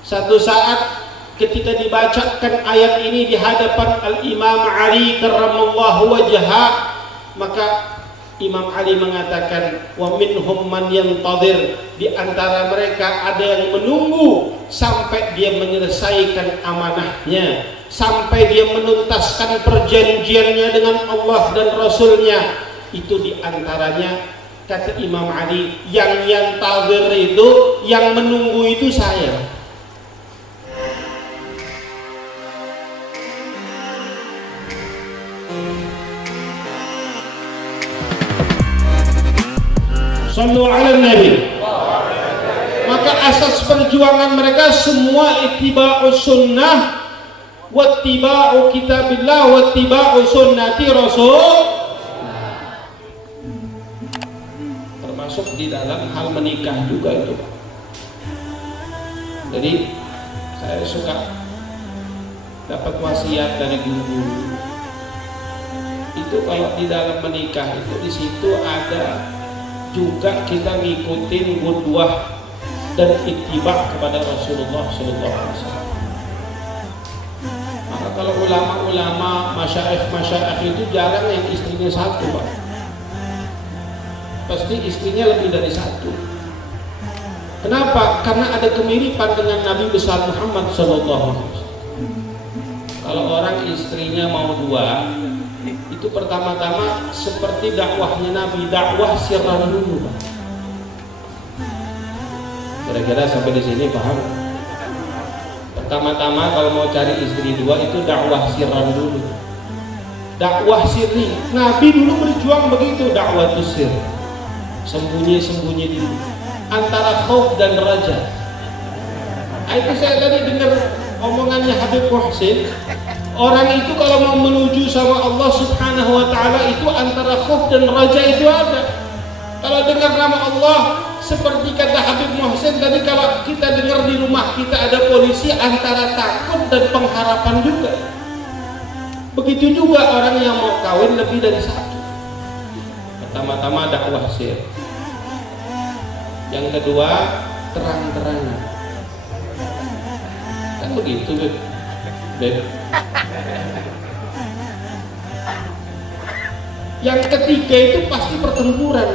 Satu saat ketika dibacakan ayat ini di hadapan Al-Imam Ali karramallahu wajha, maka Imam Ali mengatakan, wa minhum man yantadhir, di antara mereka ada yang menunggu sampai dia menyelesaikan amanahnya, sampai dia menuntaskan perjanjiannya dengan Allah dan Rasulnya. Itu di antaranya, kata Imam Ali, yang yantadhir itu, yang menunggu itu saya. Sallu ala Nabi. Maka asas perjuangan mereka semua ittiba'u sunnah wattiba'u kitabillah wattiba'u sunnati rasul, termasuk di dalam hal menikah juga itu. Jadi saya suka dapat wasiat dari guru itu, kalau di dalam menikah itu di situ ada juga kita ngikutin qudwah dan ittiba kepada Rasulullah sallallahu alaihi wasallam. Maka kalau ulama-ulama, masyaikh itu jarang yang istrinya satu, Pak. Pasti istrinya lebih dari satu. Kenapa? Karena ada kemiripan dengan Nabi besar Muhammad sallallahu alaihi wasallam. Kalau orang istrinya mau dua, itu pertama-tama seperti dakwahnya Nabi, dakwah sirran dulu, Pak. Kira-kira sampai di sini paham? Pertama-tama kalau mau cari istri dua itu dakwah sirran dulu, dakwah sirri. Nabi dulu berjuang begitu, dakwah sir, sembunyi-sembunyi dulu antara khauf dan raja. Itu saya tadi dengar omongannya Habib Muhsin. Orang itu kalau mau menuju sama Allah subhanahu wa ta'ala itu antara khauf dan raja itu ada. Kalau dengar nama Allah, seperti kata Habib Muhsin tadi, kalau kita dengar di rumah kita ada polisi, antara takut dan pengharapan juga. Begitu juga orang yang mau kawin lebih dari satu. Pertama-tama dakwah sir. Yang kedua, terang-terangan. Kan begitu, Beb. Yang ketiga itu pasti pertempuran,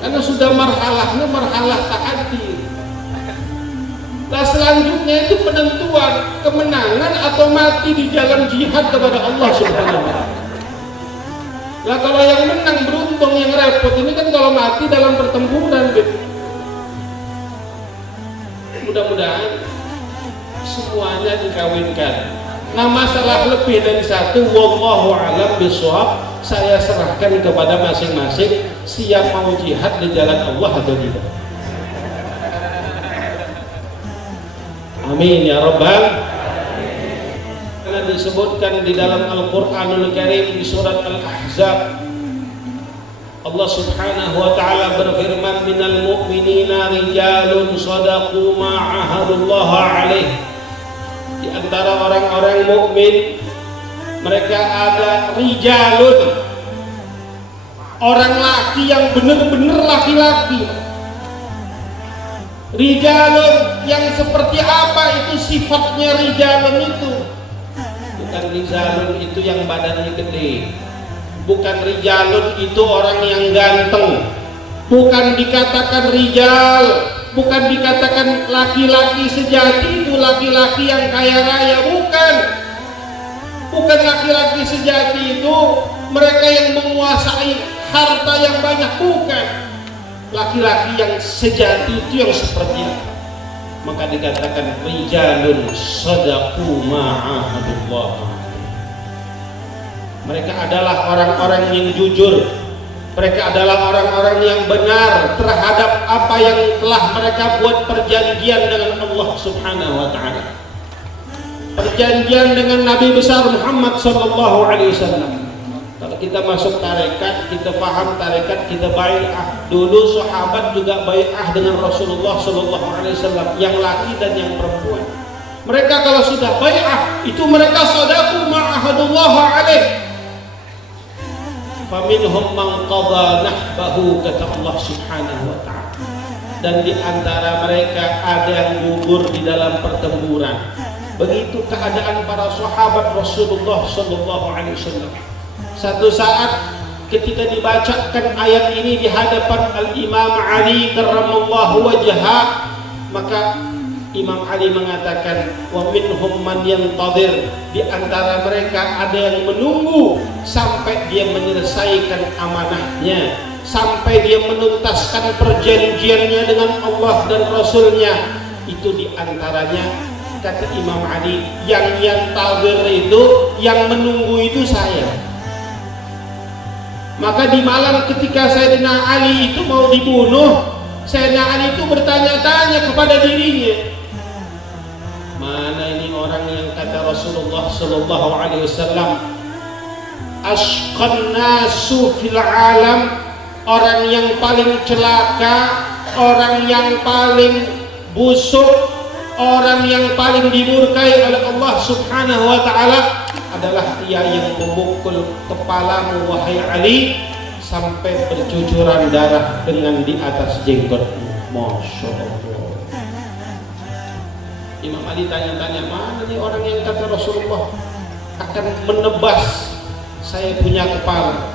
karena sudah marhalahnya marhalah tahaddi. Nah selanjutnya itu penentuan kemenangan atau mati di jalan jihad kepada Allah subhanahu wa ta'ala. Nah kalau yang menang beruntung, yang repot ini kan kalau mati dalam pertempuran. Mudah-mudahan semuanya dikawinkan. Nah masalah lebih dari satu, wallahu a'lam bishawab, saya serahkan kepada masing-masing, siap mau jihad di jalan Allah atau tidak. Amin ya rabbal. Karena disebutkan di dalam Al-Qur'anul Karim di surat Al-Ahzab, Allah subhanahu wa ta'ala berfirman, minal mu'minina rijalun sadaqu ma'ahadullaha alaih. Di antara orang-orang mukmin mereka ada rijalun, orang laki yang benar-benar laki-laki. Rijalun yang seperti apa itu sifatnya rijalun itu? Bukan rijalun itu yang badannya gede, bukan rijalun itu orang yang ganteng, bukan dikatakan rijal, bukan dikatakan laki-laki sejati itu laki-laki yang kaya raya, bukan laki-laki sejati itu mereka yang menguasai harta yang banyak, bukan. Laki-laki yang sejati itu yang seperti itu. Maka dikatakan rijalun sadaqu ma'ahadullah. Mereka adalah orang-orang yang jujur. Mereka adalah orang-orang yang benar terhadap apa yang telah mereka buat perjanjian dengan Allah subhanahu wa ta'ala. Perjanjian dengan Nabi besar Muhammad sallallahu alaihi wasallam. Kalau kita masuk tarekat, kita paham tarekat, kita bai'ah. Dulu sahabat juga bai'ah dengan Rasulullah sallallahu alaihi wasallam, yang laki dan yang perempuan. Mereka kalau sudah bai'ah, itu mereka sadaqu ma'ahadullah alaih. Faminhum man qadha nahbahu, kata Allah subhanahu wa ta'ala. dan di antara mereka ada yang gugur di dalam pertempuran. Begitu keadaan para sahabat Rasulullah sallallahu alaihi wasallam. Satu saat ketika dibacakan ayat ini di hadapan Al-Imam Ali karramallahu wajhah, maka Imam Ali mengatakan, wa minhum man yantadir, di antara mereka ada yang menunggu sampai dia menyelesaikan amanahnya, sampai dia menuntaskan perjanjiannya dengan Allah dan Rasulnya. Itu di antaranya, kata Imam Ali, yang yantadir itu, yang menunggu itu saya. Maka di malam ketika Sayyidina Ali itu mau dibunuh, Sayyidina Ali itu bertanya-tanya kepada dirinya, mana ini orang yang kata Rasulullah sallallahu alaihi wasallam, asqan nasu fil alam, orang yang paling celaka, orang yang paling busuk, orang yang paling dimurkai oleh Allah subhanahu wa ta'ala adalah dia yang memukul kepalamu wahai Ali sampai bercucuran darah dengan di atas jenggotmu. Masya Allah. Imam Ali tanya-tanya, mana nih orang yang kata Rasulullah akan menebas saya punya kepala.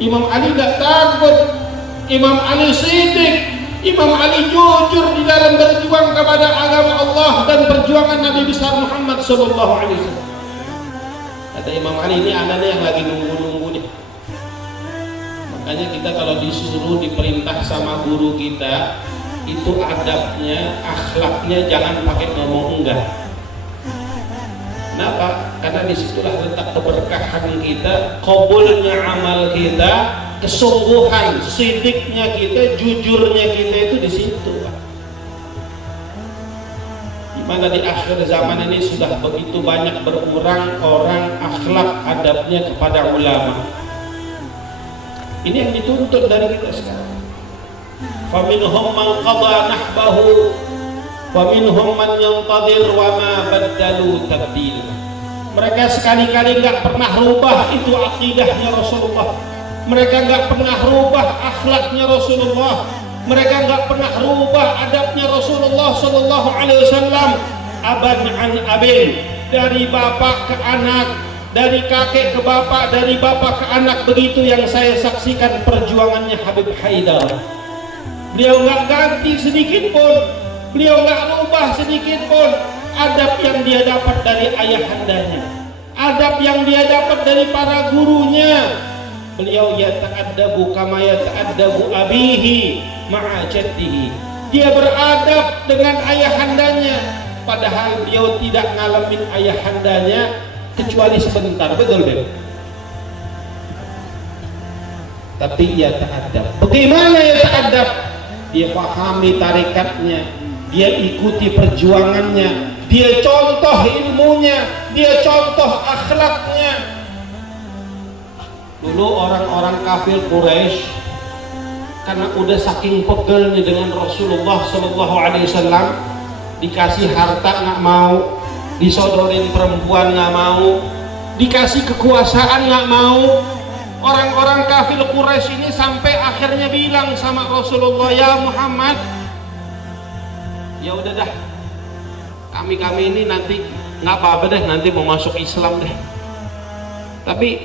Imam Ali gak takut, Imam Ali sidik, Imam Ali jujur di dalam berjuang kepada agama Allah dan perjuangan Nabi besar Muhammad sallallahu alaihi wasallam. Kata Imam Ali, ini anaknya yang lagi nunggu-nunggu nih. Makanya kita kalau disuruh diperintah sama guru kita, itu adabnya, akhlaknya jangan pakai ngomong enggak. Kenapa? Karena disitulah letak keberkahan kita, qabulnya amal kita, kesungguhan, sidiknya kita, jujurnya kita itu di situ. Dimana di akhir zaman ini sudah begitu banyak berkurang orang akhlak adabnya kepada ulama. Ini yang dituntut dari kita sekarang. Faminhum man qada nahbahu wa minhum man yantadir wa ma baddalu tabdila. Mereka sekali-kali enggak pernah rubah itu akidahnya Rasulullah. Mereka enggak pernah rubah akhlaknya Rasulullah. Mereka enggak pernah rubah adabnya Rasulullah sallallahu alaihi wasallam. Aban an abin, dari bapak ke anak, dari kakek ke bapak, dari bapak ke anak. Begitu yang saya saksikan perjuangannya Habib Haidar. Beliau enggak ganti sedikit pun, beliau enggak rubah sedikit pun adab yang dia dapat dari ayahandanya, adab yang dia dapat dari para gurunya. Beliau yata'addabu kama yata'addabu abihi ma'a jaddihi. Dia beradab dengan ayahandanya, padahal beliau tidak ngalamin ayahandanya kecuali sebentar, betul deh. Tapi yata'addab. Bagaimana yata'addab? Dia pahami tarikatnya, dia ikuti perjuangannya, dia contoh ilmunya, dia contoh akhlaknya. Dulu orang-orang kafir Quraisy karena udah saking pegelnya dengan Rasulullah sallallahu alaihi wasallam, dikasih harta nggak mau, disodorin perempuan nggak mau, dikasih kekuasaan nggak mau. Orang-orang kafir Quraisy ini sampai akhirnya bilang sama Rasulullah, ya Muhammad, ya udah dah, kami ini nanti nggak apa-apa deh, nanti mau masuk Islam deh, tapi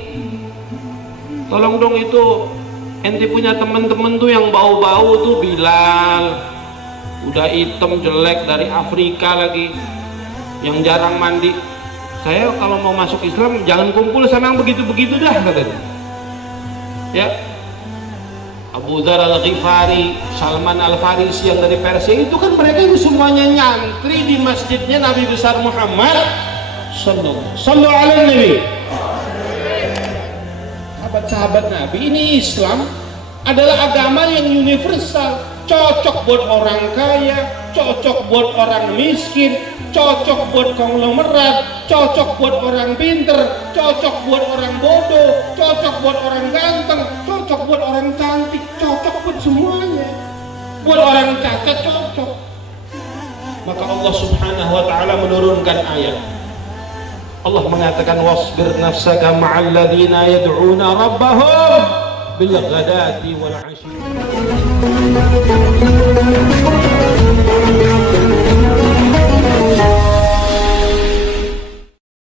tolong dong itu ente punya teman-teman tuh yang bau-bau tuh, Bilal udah hitam jelek dari Afrika lagi, yang jarang mandi. Saya kalau mau masuk Islam jangan kumpul sama yang begitu-begitu dah, katanya. Ya, Abu Dzar Al-Ghifari, Salman Al-Farisi yang dari Persia itu kan mereka itu semuanya nyantri di masjidnya Nabi besar Muhammad sallallahu alaihi. Sahabat-sahabat Nabi, ini Islam adalah agama yang universal, cocok buat orang kaya, cocok buat orang miskin, cocok buat konglomerat, cocok buat orang pinter, cocok buat orang bodoh, cocok buat orang ganteng, cocok buat orang cantik, cocok buat semuanya. Buat orang cacat cocok. Maka Allah subhanahu wa ta'ala menurunkan ayat. Allah mengatakan, wasbir nafsaka ma'al ladzina yad'una rabbahum bil ghadati wal 'ashyi.